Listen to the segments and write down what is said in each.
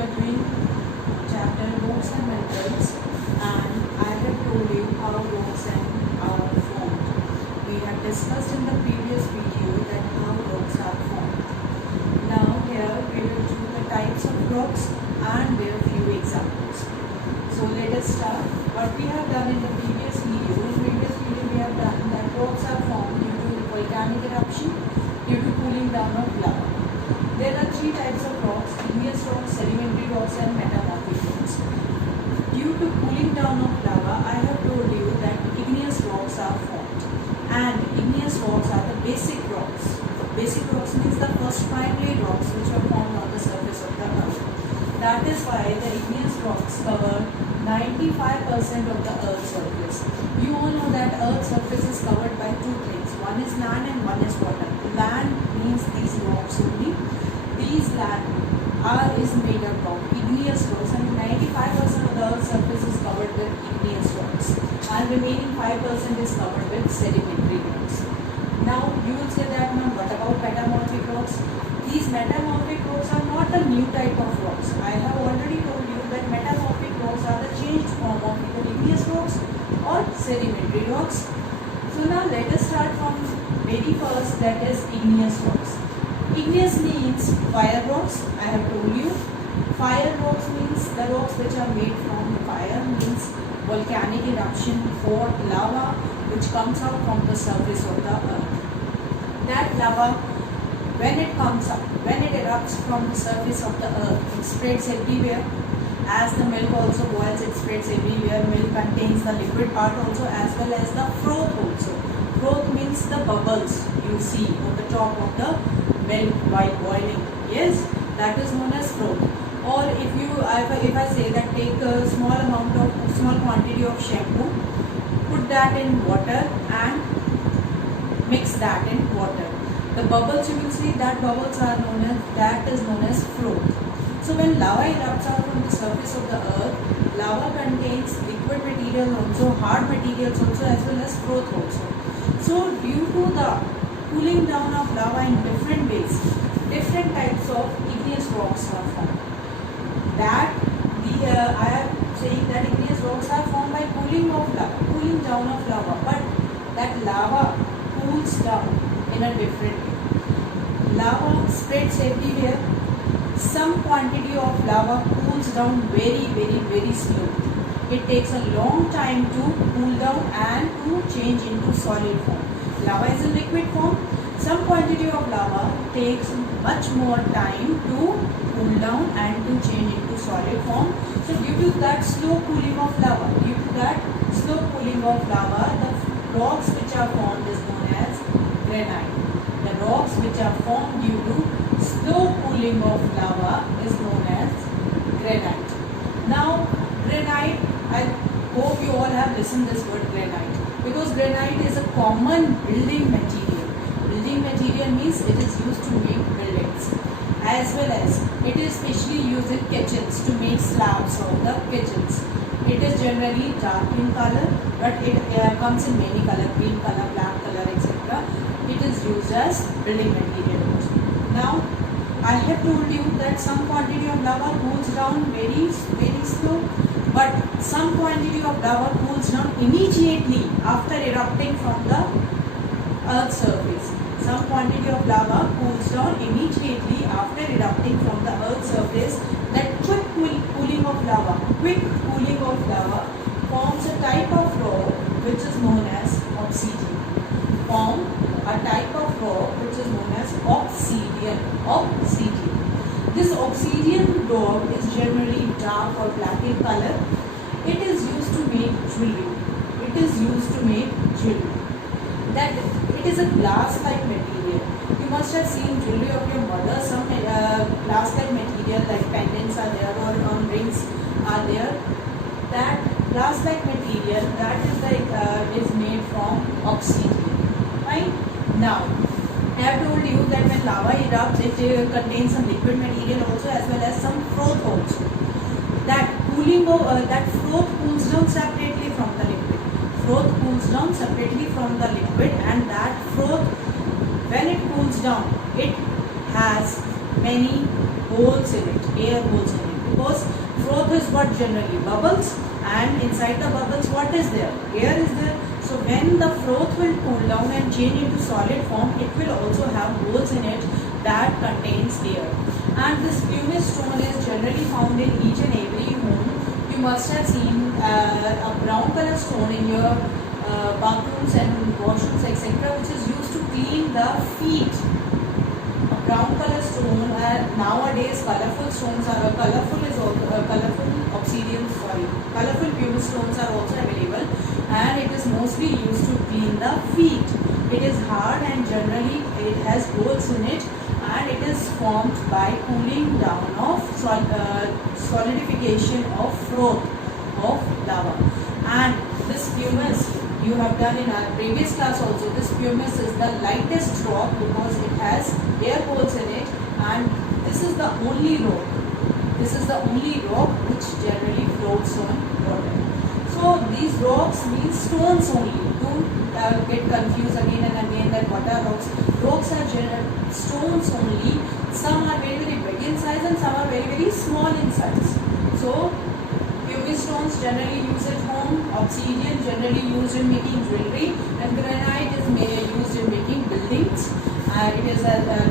were doing chapter rocks and minerals, and I have told you how rocks are formed. We have discussed in the previous video that how rocks are formed. Now here we will do the types of rocks and their few examples. So let us start. What we have done in the previous video. In previous video we have done that rocks are formed due to volcanic eruption, due to cooling down of lava. There are three types of rocks: igneous rocks, sedimentary rocks and metamorphic rocks. Due to cooling down of lava, I have told you that igneous rocks are formed, and igneous rocks are the basic rocks. Basic rocks means the first primary rocks which are formed on the surface of the earth. That is why the igneous rocks cover 95% of the earth's surface. You all know that earth's surface is covered by two things. One is land and one is water. Land means these rocks only. These land is made up of igneous rocks, and 95% of the earth's surface is covered with igneous rocks, and remaining 5% is covered with sedimentary rocks. Now you will say that, ma'am, what about metamorphic rocks? These metamorphic rocks are not a new type of rocks. I have already told you that metamorphic rocks are the changed form of either igneous rocks or sedimentary rocks. So now let us start from very first, that is igneous rocks. Igneous means fire rocks. I have told you. Fire rocks means the rocks which are made from fire, means volcanic eruption for lava which comes out from the surface of the earth. That lava, when it comes up, when it erupts from the surface of the earth, it spreads everywhere. As the milk also boils, it spreads everywhere. Milk contains the liquid part also, as well as the froth also. Froth means the bubbles you see on the top of the milk while boiling. Yes, that is known as froth. Or if I say that take a small quantity of shampoo, put that in water and mix that in water. The bubbles you will see, that bubbles are known as froth. So when lava erupts out from the surface of the earth, lava contains liquid material also, hard materials also, as well as froth also. So due to the cooling down of lava in different ways, different types of igneous rocks are formed. I am saying that igneous rocks are formed by cooling down of lava, but that lava cools down in a different way. Lava spreads everywhere. Some quantity of lava cools down very, very, very slowly. It takes a long time to cool down and to change into solid form. Lava is in liquid form. Some quantity of lava takes much more time to cool down and to change into solid form. So due to that slow cooling of lava, the rocks which are formed is known as granite. The rocks which are formed due to slow cooling of lava is known as granite. Now granite, I hope you all have listened this word granite, because granite is a common building material. Building material means it is used to make buildings, as well as it is specially used in kitchens to make slabs of the kitchens. It is generally dark in color, but it comes in many color: green color, black color, etc. It is used as building material. Now I have told you that some quantity of lava cools down very, very slow, but some quantity of lava cools down immediately after erupting from the earth's surface. Some quantity of lava cools down immediately after erupting from the earth's surface. That quick cooling of lava forms a type of rock which is known as obsidian. Obsidian. This obsidian rock is generally dark or black in color. It is used to make jewelry. That it is a glass-like material. You must have seen jewelry of your mother. Some glass-like material like pendants are there, or rings are there. That glass-like material is made from obsidian. Right? Now I have told you that when lava erupts, it contains some liquid material also, as well as some froth also. That froth cools down separately from the liquid. And that froth, when it cools down, it has many holes in it, air holes in it. because froth is what generally bubbles, and inside the bubbles what is there? Air is there. So when the froth will cool down and change into solid form, it will also have holes in it that contains air. And this pumice stone is generally found in each and every home. You must have seen a brown color stone in your bathrooms and washrooms, etc., which is used to clean the feet. A brown color stone. Nowadays, colorful stones are colorful pumice stones are also available, and it is mostly used to clean the feet. It is hard and generally it has holes in it, and it is formed by cooling down of solidification of froth of lava. And this pumice, you have done in our previous class also, this pumice is the lightest rock because it has air holes in it, and this is the only rock. This is the only rock which generally floats on water. So these rocks mean stones only. Don't get confused again and again that what are rocks. Rocks are stones only. Some are very big in size and some are very small in size. So pumice stones generally used at home, obsidian generally used in making jewelry, and granite is used in making buildings, and it is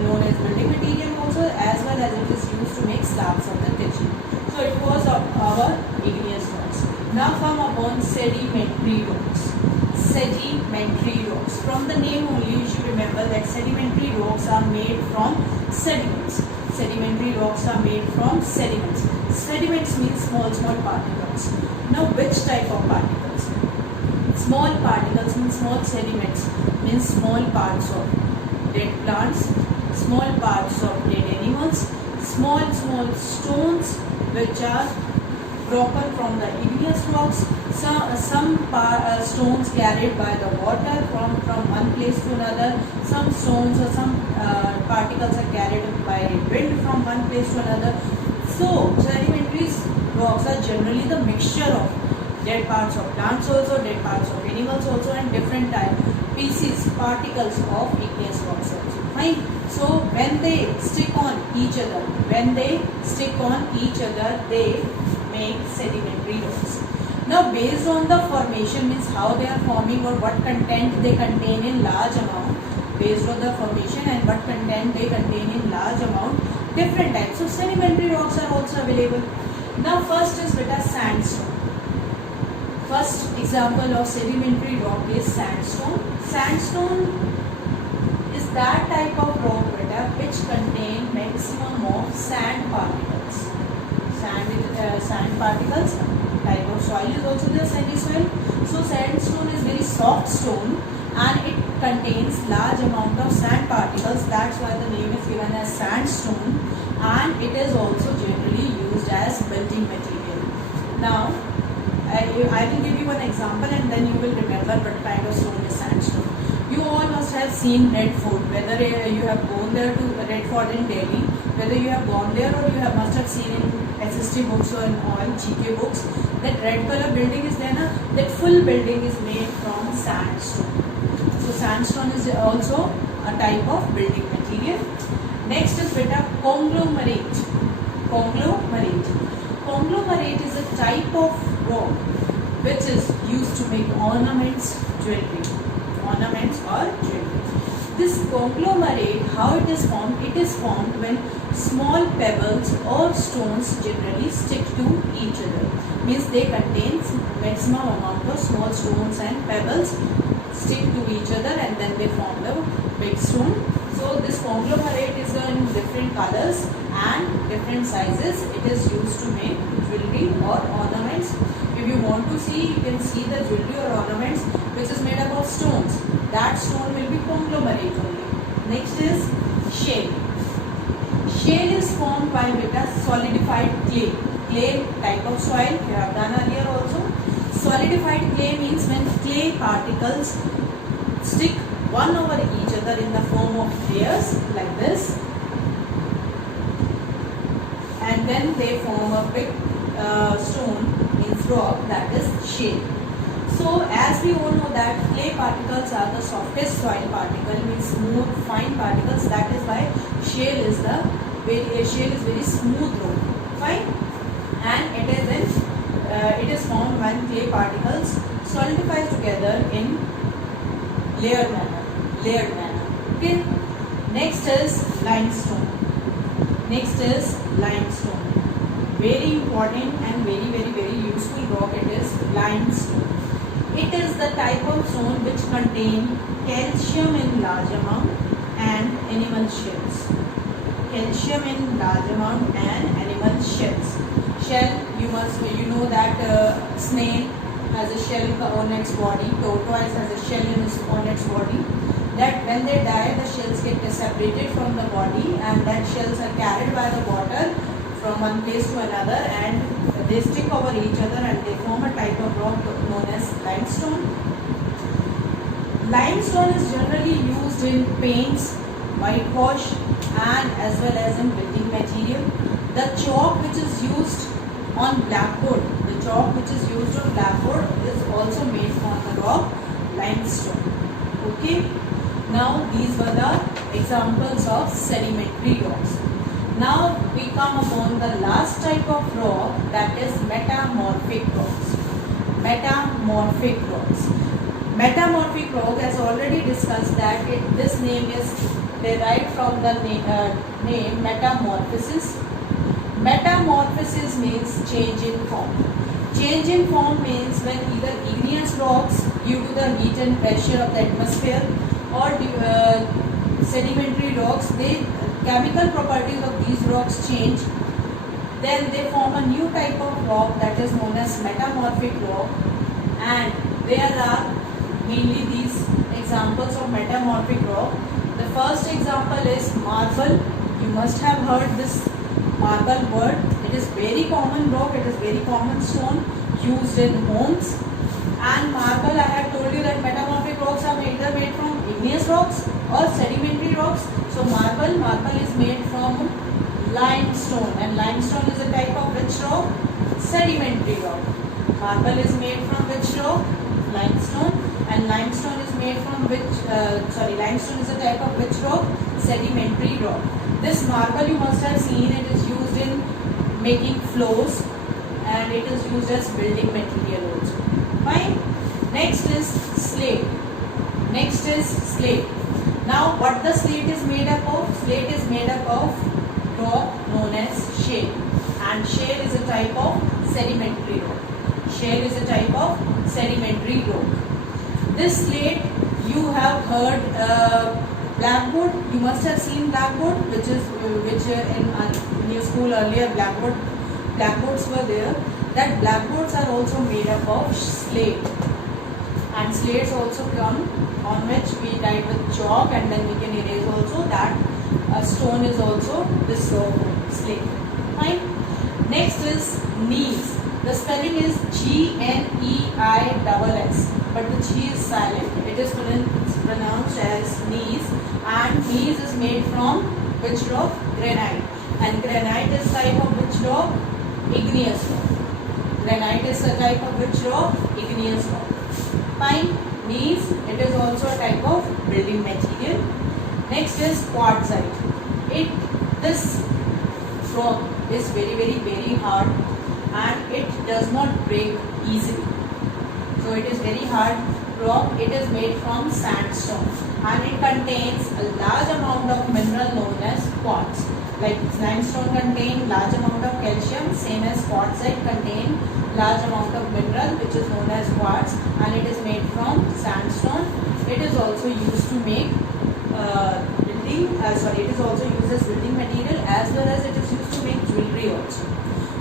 known as building material also, as well as it is used to make slabs of the kitchen. So it was our igneous rocks. Now come upon sedimentary rocks. Sedimentary rocks. From the name only you should remember that sedimentary rocks are made from sediments. Sedimentary rocks are made from sediments. Sediments means small particles. Now which type of particles? Small particles means small sediments, means small parts of dead plants, small parts of dead animals, small stones which are broken from the igneous rocks, some stones carried by the water from one place to another, some stones or some particles are carried by wind from one place to another. So sedimentary rocks are generally the mixture of dead parts of plants also, dead parts of animals also, and different particles of igneous rocks also. Fine. So when they stick on each other, they make sedimentary rocks. Now based on the formation, means how they are forming or what content they contain in large amount, based on the formation and what content they contain in large amount, different types of sedimentary rocks are also available. Now first is sandstone. First example of sedimentary rock is sandstone. Sandstone is that type of rock which contain maximum of sand particles. Sand particles. Type of soil is also the sandy soil. So sandstone is very soft stone and it contains large amount of sand particles. That's why the name is given as sandstone, and it is also generally used as building material. Now I will give you one example and then you will remember what kind of stone is sandstone. You all must have seen Red Fort, whether you have gone there to Red Fort in Delhi, whether you have gone there or you must have seen in SST books or in all GK books, that red color building is there, that full building is made from sandstone. So sandstone is also a type of building material. Next is conglomerate. Conglomerate is a type of rock which is used to make ornaments or jewelry. This conglomerate, how it is formed? It is formed when small pebbles or stones generally stick to each other. Means they contain maximum amount of small stones and pebbles stick to each other and then they form the big stone. So this conglomerate is in different colors and different sizes. It is used to make jewelry or ornaments. If you want to see, you can see the jewelry or ornaments which is made up of stones. That stone will be conglomerate only. Next is shale. Shale is formed by solidified clay. Clay type of soil we have done earlier also. Solidified clay means when clay particles stick one over each other in the form of layers like this, and then they form a big stone, means rock, that is shale. So as we all know that clay particles are the softest soil particle, means smooth fine particles. That is why shale is very smooth rock. Fine. and clay particles solidify together in layered manner. Okay. Next is limestone. Very important and very useful rock. It is limestone. It is the type of stone which contain calcium in large amount and animal shells. Shell, you know that snail has a shell on its body, tortoise has a shell on its body. That when they die, the shells get separated from the body, and that shells are carried by the water from one place to another, and they stick over each other and they form a type of rock known as limestone. Limestone is generally used in paints, whitewash, and as well as in building material. The chalk which is used on blackboard, is also made from the rock limestone. Okay. Now these were the examples of sedimentary rocks. Now we come upon the last type of rock, that is metamorphic rocks. Metamorphic rock, as already discussed, that this name is derived from the name metamorphosis. Metamorphosis means change in form. Change in form means when either igneous rocks due to the heat and pressure of the atmosphere, or sedimentary rocks, chemical properties of these rocks change, then they form a new type of rock, that is known as metamorphic rock. And there are mainly these examples of metamorphic rock. The first example is marble. You must have heard this marble word. It is very common rock, it is very common stone used in homes. And marble, I have told you that metamorphic rocks are either made from igneous rocks or sedimentary rocks. So marble is made from limestone, and limestone is a type of which rock? Sedimentary rock. Marble is made from which rock? Limestone. And limestone is made from limestone is a type of which rock? Sedimentary rock. This marble you must have seen, it is used in making floors, and it is used as building material also. Fine. Next is slate. Now what the slate is made up of? Slate is made up of rock known as shale, and shale is a type of sedimentary rock. This slate, you have heard blackboard. You must have seen blackboard, which in your school earlier blackboards were there. That blackboards are also made up of slate, and slates also come on which we write with chalk, and then we can erase also. That stone is also this slate. Fine. Next is gneiss. The spelling is GNEISS, but the G is silent. It is pronounced as gneiss, and gneiss is made from which rock? Granite. And granite is type of which rock? Igneous rock. Granite is a type of which rock? Igneous rock. Fine. Gneiss, it is also a type of building material. Next is quartzite. This rock is very hard, and it does not break easily. So it is very hard rock. It is made from sandstone, and it contains a large amount of mineral known as quartz. Like limestone contain large amount of calcium, same as quartzite contain large amount of mineral which is known as quartz, and it is made from sandstone. It is also used to make it is also used as building material, as well as it is used to make jewelry also.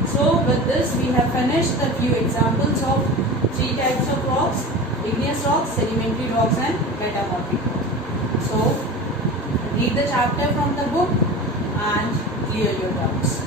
So with this we have finished the few examples of three types of rocks: igneous rocks, sedimentary rocks, and metamorphic rocks. So read the chapter from the book and clear your doubts.